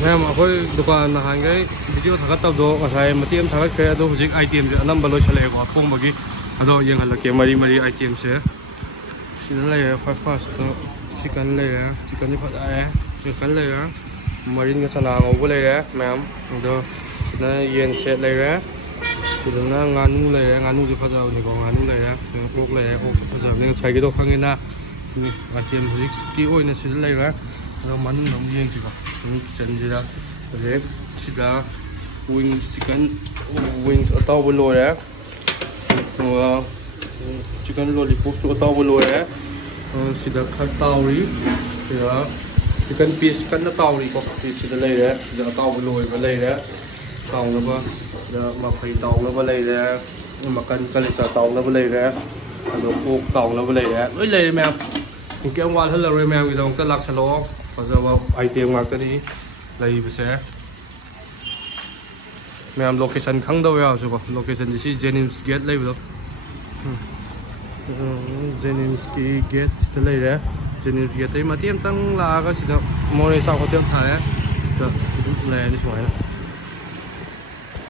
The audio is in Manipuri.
ꯃꯌꯥꯝ ꯑꯩꯈꯣꯏ ꯗꯨꯀꯥꯟ ꯅꯍꯥꯟꯈꯩ ꯚꯤꯗꯤꯑꯣ ꯊꯥꯒꯠꯇꯕꯗꯣ ꯉꯁꯥꯏ ꯃꯇꯦꯛ ꯑꯃ ꯊꯥꯒꯠꯈ꯭ꯔꯦ ꯑꯗꯣ ꯍꯧꯖꯤꯛ ꯑꯥꯏꯇꯦꯝꯁꯦ ꯑꯅꯝꯕ ꯂꯣꯏꯁꯤꯜꯂꯛꯑꯦꯀꯣ ꯊꯣꯡꯕꯒꯤ ꯑꯗꯣ ꯌꯦꯡꯍꯜꯂꯛꯀꯦ ꯃꯔꯤ ꯑꯥꯏꯇꯦꯝꯁꯦ ꯁꯤꯗ ꯂꯩꯔꯦ ꯐꯥꯔꯁꯇ ꯆꯤꯀꯟ ꯂꯩꯔꯦ ꯆꯤꯀꯟꯁꯦ ꯐꯖꯔꯦ ꯆꯤꯀꯟ ꯂꯩꯔꯦ ꯃꯔꯤꯟꯒ ꯆꯅꯥ ꯉꯧꯕ ꯂꯩꯔꯦ ꯃꯌꯥꯝ ꯑꯗꯣ ꯁꯤꯗ ꯌꯦꯟ ꯁꯦꯠ ꯂꯩꯔꯦ ꯁꯤꯗꯅ ꯉꯥꯅꯨ ꯂꯩꯔꯦ ꯉꯥꯅꯨꯁꯦ ꯐꯖꯕꯅꯤꯀꯣ ꯉꯥꯅꯨ ꯂꯩꯔꯦ ꯑꯣꯛ ꯂꯩꯔꯦ ꯑꯣꯛꯁꯨ ꯐꯖꯕꯅꯤ ꯉꯁꯥꯏꯒꯤꯗꯣ ꯈꯪꯉꯦꯅ ꯑꯥꯏꯇꯦꯝ ꯍꯧꯖꯤꯛꯀꯤ ꯑꯣꯏꯅ ꯁꯤꯗ ꯂꯩꯔꯦ ꯑꯗꯣ ꯃꯅꯨꯡꯗ ꯑꯃꯨꯛ ꯌꯦꯡꯁꯤꯀꯣ ꯀꯤꯆꯟꯁꯤꯗ ꯍꯧꯖꯤꯛ ꯁꯤꯗ ꯋꯤꯡꯁ ꯆꯤꯀꯟ ꯋꯤꯡꯁ ꯑꯇꯥꯎꯕ ꯂꯣꯏꯔꯦ ꯑꯗꯨꯒ ꯆꯤꯀꯟ ꯂꯣꯂꯤꯄꯣꯞꯁꯨ ꯑꯇꯥꯎꯕ ꯂꯣꯏꯔꯦ ꯁꯤꯗ ꯈꯔ ꯇꯥꯎꯔꯤ ꯁꯤꯗ ꯆꯤꯀꯟ ꯄꯤꯁ ꯀꯟꯅ ꯇꯥꯎꯔꯤꯀꯣ ꯄꯤꯁꯁꯤꯗ ꯂꯩꯔꯦ ꯁꯤꯗ ꯑꯇꯥꯎꯕ ꯂꯣꯏꯕ ꯂꯩꯔꯦ ꯇꯥꯎꯅꯕ ꯁꯤꯗ ꯃꯐꯩ ꯇꯥꯎꯅꯕ ꯂꯩꯔꯦ ꯃꯀꯟ ꯀꯂꯤꯆꯥ ꯇꯥꯎꯅꯕ ꯂꯩꯔꯦ ꯑꯗꯣ ꯑꯣꯛ ꯇꯥꯎꯅꯕ ꯂꯩꯔꯦ ꯂꯣꯏ ꯂꯩꯔꯦ ꯃꯌꯥꯝ ꯀꯩꯝ ꯋꯥꯠꯍꯜꯂꯔꯣꯏ ꯃꯌꯥꯝꯒꯤꯗꯃꯛꯇ ꯂꯥꯛꯁꯜꯂꯛꯑꯣ ꯐꯖꯕ ꯑꯥꯏꯇꯦꯝ ꯉꯥꯛꯇꯅꯤ ꯂꯩꯕꯁꯦ ꯃꯌꯥꯝ ꯂꯣꯀꯦꯁꯟ ꯈꯪꯗꯕ ꯌꯥꯎꯔꯁꯨꯀꯣ ꯂꯣꯀꯦꯁꯟꯁꯤ ꯁꯤ ꯖꯦꯅꯤꯝꯁ ꯒꯦꯠ ꯂꯩꯕꯗꯣ ꯖꯦꯅꯤꯝꯁꯀꯤ ꯒꯦꯠ ꯁꯤꯗ ꯂꯩꯔꯦ ꯖꯦꯅꯤꯝꯁ ꯒꯦꯠꯇꯩ ꯃꯇꯦꯛ ꯑꯃꯇꯪ ꯂꯥꯛꯑꯒ ꯁꯤꯗ ꯃꯣꯔꯦ ꯏꯁꯇꯥꯔ ꯍꯣꯇꯦꯜ ꯊꯥꯔꯦ ꯁꯤꯗ ꯂꯩꯔꯅꯤ ꯁꯨꯃꯥꯏꯅ